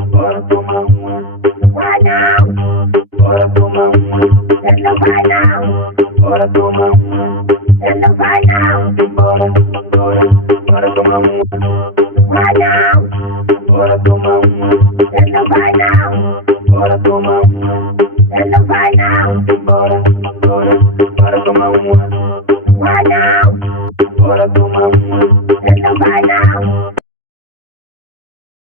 bora tomar uma. Vai não, bora tomar uma. Ele não vai não, bora tomar uma. Ele não vai não, bora tomar uma. Vai não, bora tomar uma. Ele não vai não, bora tomar uma. Ele não vai não, bora tomar uma. Vai não.